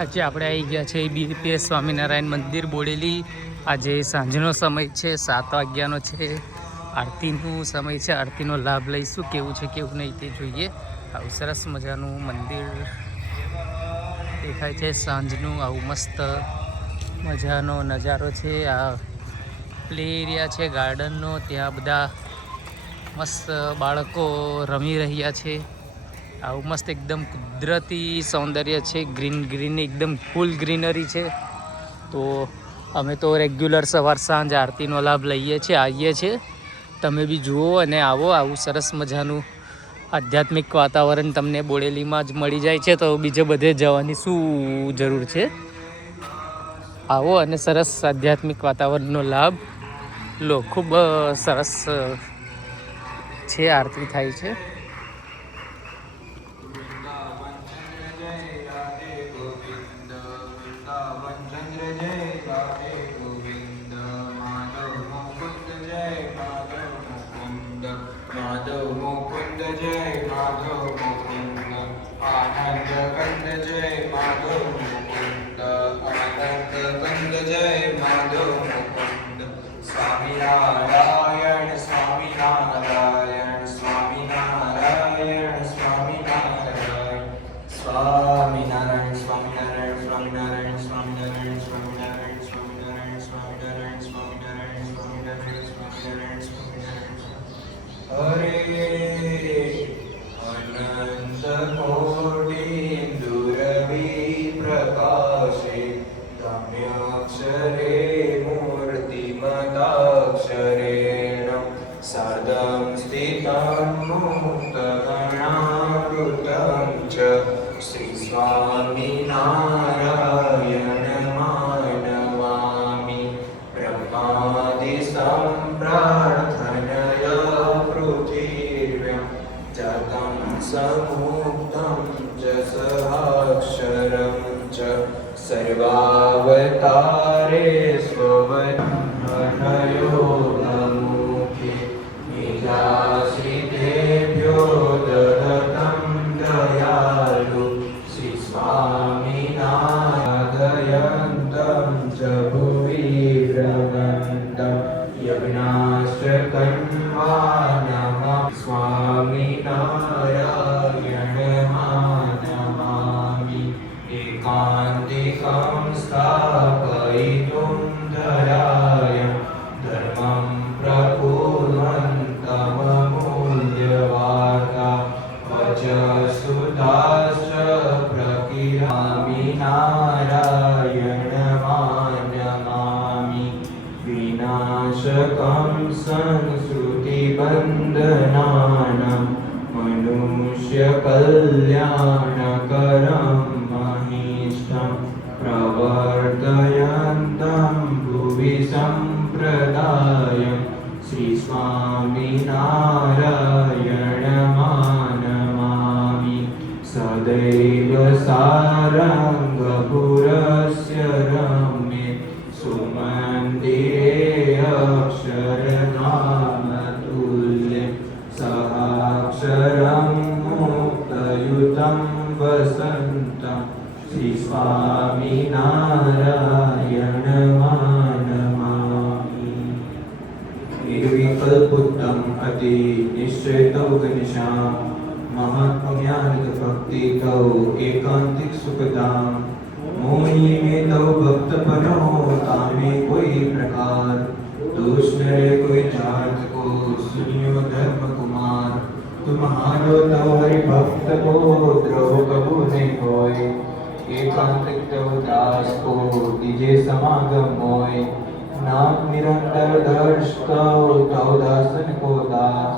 આજે આપણે આવી ગયા છે બીપીએ સ્વામિનારાયણ મંદિર બોડેલી. આજે સાંજનો સમય છે, 7 વાગ્યાનો છે. આરતીનો સમય છે, આરતીનો લાભ લઈશું. કેવું છે કેવું નહીં તે જોઈએ. આવું સરસ મજાનું મંદિર દેખાય છે સાંજનું. આવું મસ્ત મજાનો નજારો છે. આ પ્લે એરિયા છે ગાર્ડનનો. ત્યાં બધા મસ્ત બાળકો રમી રહ્યા છે. આવું મસ્ત એકદમ કુદરતી સૌંદર્ય છે. ગ્રીન એકદમ ફૂલ ગ્રીનરી છે. તો અમે તો રેગ્યુલર સવાર સાંજ આરતીનો લાભ લઈએ છીએ, આવીએ છીએ. તમે બી જુઓ અને આવો. આવું સરસ મજાનું આધ્યાત્મિક વાતાવરણ તમને બોડેલીમાં જ મળી જાય છે, તો બીજે બધે જવાની શું જરૂર છે. આવો અને સરસ આધ્યાત્મિક વાતાવરણનો લાભ લો. ખૂબ સરસ છે, આરતી થાય છે. माधव मुकुंद जय माधव मुकुंद आनंद कंद जय माधव मुकुंद आनंद कंद जय माधव मुकुंद स्वामी नारायण स्वामी नारायण स्वामी नारायण स्वामी नारायण स्वामी नारायण स्वामी नारायण स्वामी नारायण स्वामी नारायण स्वामी नारायण स्वामी नारायण स्वामी नारायण स्वामी नारायण स्वामी नारायण स्वामी नारायण स्वामी नारायण हरे अनंत कोटि दुरवि प्रकाशे तम्यक्षरे मूर्तिमताक्षरेण सदं स्थितं मुक्तगणावृतं च श्रीस्वामिनारायण मानवामि ब्रह्मादि सम्प्रार्थनया पृथिव्यां जातं समुक्तं च सहाक्षरं च सर्वावतारे स्ववनयोगमुखे लीलाश्रितेभ्यो ददतं दयालु श्रीस्वामिनारायणं च भुवि भ्रमन्तं यज्ञाश्चकन्वानः स्वामिनारायण मानवामि एकान्तिकं स्थापयितुं धराय धर्मं प्रकुर्वन्तममूल्यवादा वचस्तुताश्च प्रकीर्णामि नारायण मानवामि विनाशकं संस्कृतिबन्धनानां मनुष्यकल्याणकरं महीष्टं प्रवर्तयन्तं भुवि सम्प्रदायं श्रीस्वामिनारायण मानवामि सदैव सारङ्गपुरस्य रम्ये सुमन्दिरे अक्षरधामतुल्ये सहाक्षरं मुक्तयुतं वसन्तं श्रीस्वामिनारायण मानवामि निर्विकल्पुत्तम् अतिनिश्चयतौ गणेशां महत्पुण्यानतभक्तितौ एकांतिक सुखदां मोहिनी में तौ भक्तपनो तामे कोई प्रकार दोष नरे कोई जात को सुनियो धर्म कुमार तुम्हारो तव हरि भक्त को द्रोह कबू नहीं होय एकांतिक तव दास को दीजे समागम होय नाम निरंतर दर्श कौ तव दासन को दास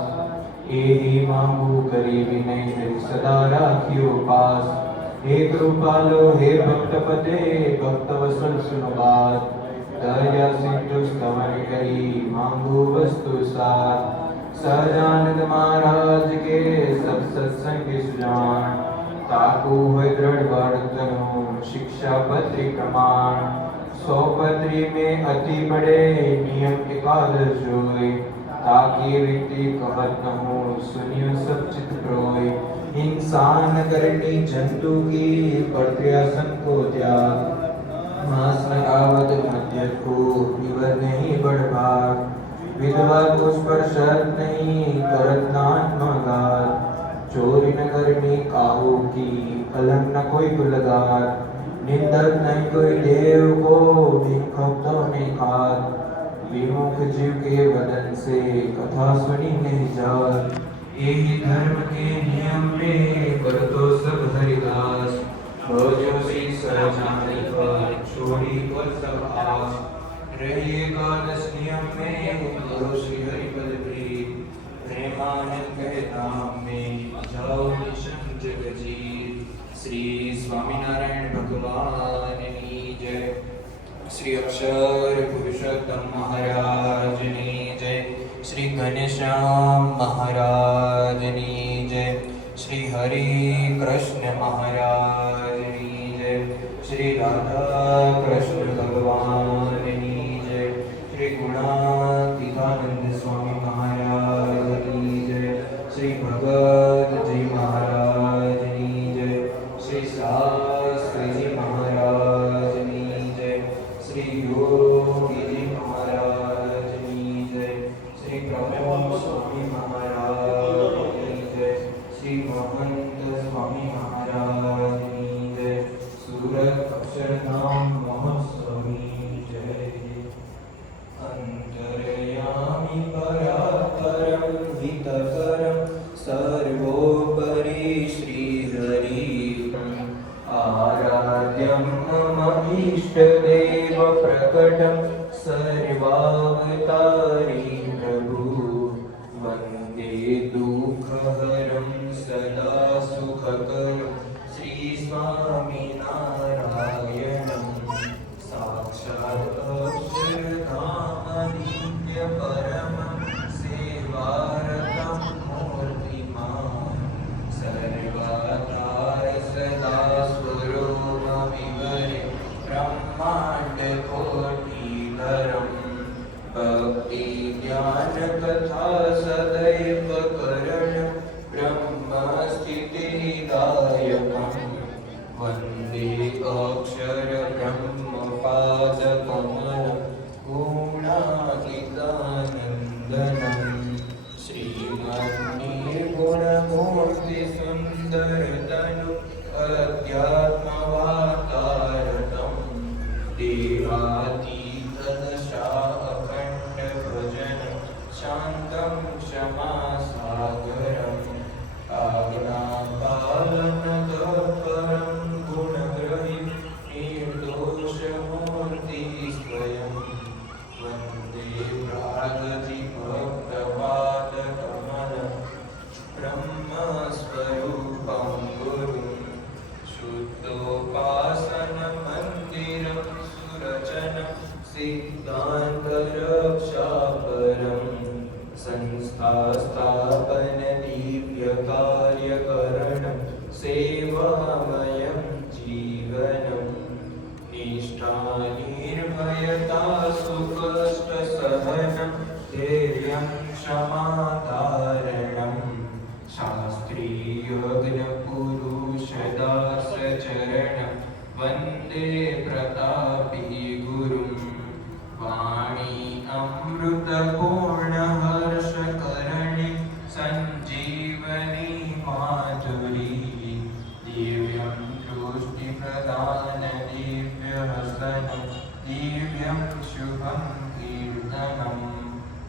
एहि मांगू करी विनय हरि सदा राखियो पास हे कृपालो हे भक्तपते भक्त वसल सुनो बात दया सिंधु स्तवन करी मांगू वस्तु साथ सदानंद महाराज के सब सत्संग सुजान ताकू है दृढ़ वर्तनो शिक्षा पत्री प्रमाण 100 पत्री में अति बड़े नियम एकादश होय ताकि व्यक्ति कहत न हो सुनियो सब चित प्रोय हिंसा न करनी जंतु की प्रत्यासन को त्याग मांस न खावत मद्य को इवर नहीं बढ़भाग विधवा पुष पर शर्त नहीं करत नात्मगात चोरी न करनी काहू की कलम न कोई गुलगार निंदक नहीं कोई देव को भिखप तो नहीं खात विमुख जीव के वदन से कथा सुनी नहीं जात यही धर्म के नियम में करतो सब हरिदास भोजो सी सहजानी पर छोड़ी पर सब आस रहिए एकादश नियम में करो श्री हरि पद प्रीत प्रेमानंद कहे धाम में जाओ निशं जग जीत श्री स्वामीनारायण भगवान की जय श्री अक्षर पुरुषोत्तम महाराज की जय श्री घनश्याम महाराज की जय श्री हरि कृष्ण महाराज की जय श्री राधा कृष्ण भगवान की जय श्री गुणातीतानंद स्वामी महाराज की जय श्री भगत जी महाराज की जय श्री शास्त्री जी महाराज की जय श्री योगी जी महाराज की जय श्री प्रमोद स्वामी महाराज की जय श्री महंत स्वामी महाराज की जय सूरत अक्षरधाम महोत्सव की जय अंतर्यामी परात्परं हितकरं सर्वोपरि श्रीहरिं आराध्यं मम इष्टदेव प्रकटं सर्वावतारी प्रभु वन्दे दुःखहरं सदा सुखकरं श्रीस्वामिनारायणं साक्षात् अक्षरधामनित्यपरमं सेवारतं मूर्तिमान् सर्वदा सदा स्वरूपविवरे ब्रह्माण्डकोटिधरं भक्तिज्ञानकथा सदैव करणं ब्रह्मस्थितिदायकम् वन्दे अक्षरब्रह्मपादकमलं गुणातीतानन्दनं श्रीमन्निर्गुणमूर्तिसुन्दरतनु अध्यात्मवातारतं देहातीतदशाखण्डभजनं शान्तं क्षमासागरम् आज्ञापालनतत्परं गुणग्रहिं निर्दोषमूर्ति स्वयं वन्दे प्रागतिभक्तपादकमलं ब्रह्मस्वरूपं गुरुं शुद्धोपासनमन्दिरं सुरचनं सिद्धान्तरक्षापरं संस्थास्थापन दिव्यकार्यकरणं सेवामयं जीवनं निष्ठानिर्भयता सुकष्टसहनं धैर्यं क्षमाधारणं शास्त्रीयज्ञपुरुषदासचरणं वन्दे प्रतापी गुरुं वाणी अमृतपूर्णहर्षकरणि सञ्जीवनी माधुरी दिव्यं तुष्टिप्रदान दिव्यहसनं दिव्यं शुभं कीर्तनं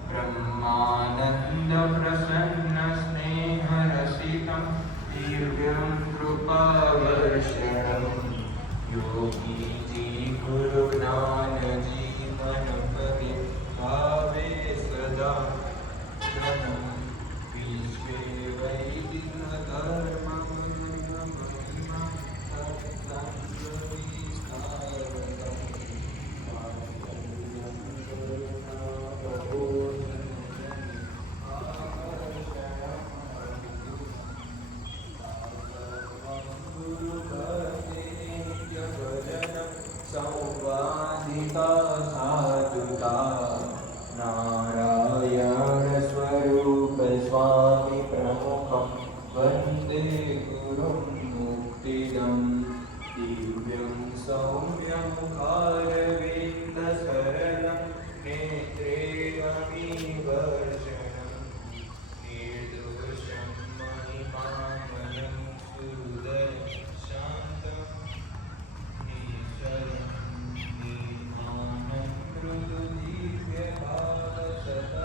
ब्रह्मानन्दप्रसन्नस्नेहरसिकं दिव्यं कृपावर्षणं योगी जी गुरुज्ञानजी मनपति भावे सदा प्रणं विश्वे वैदिकधर्मं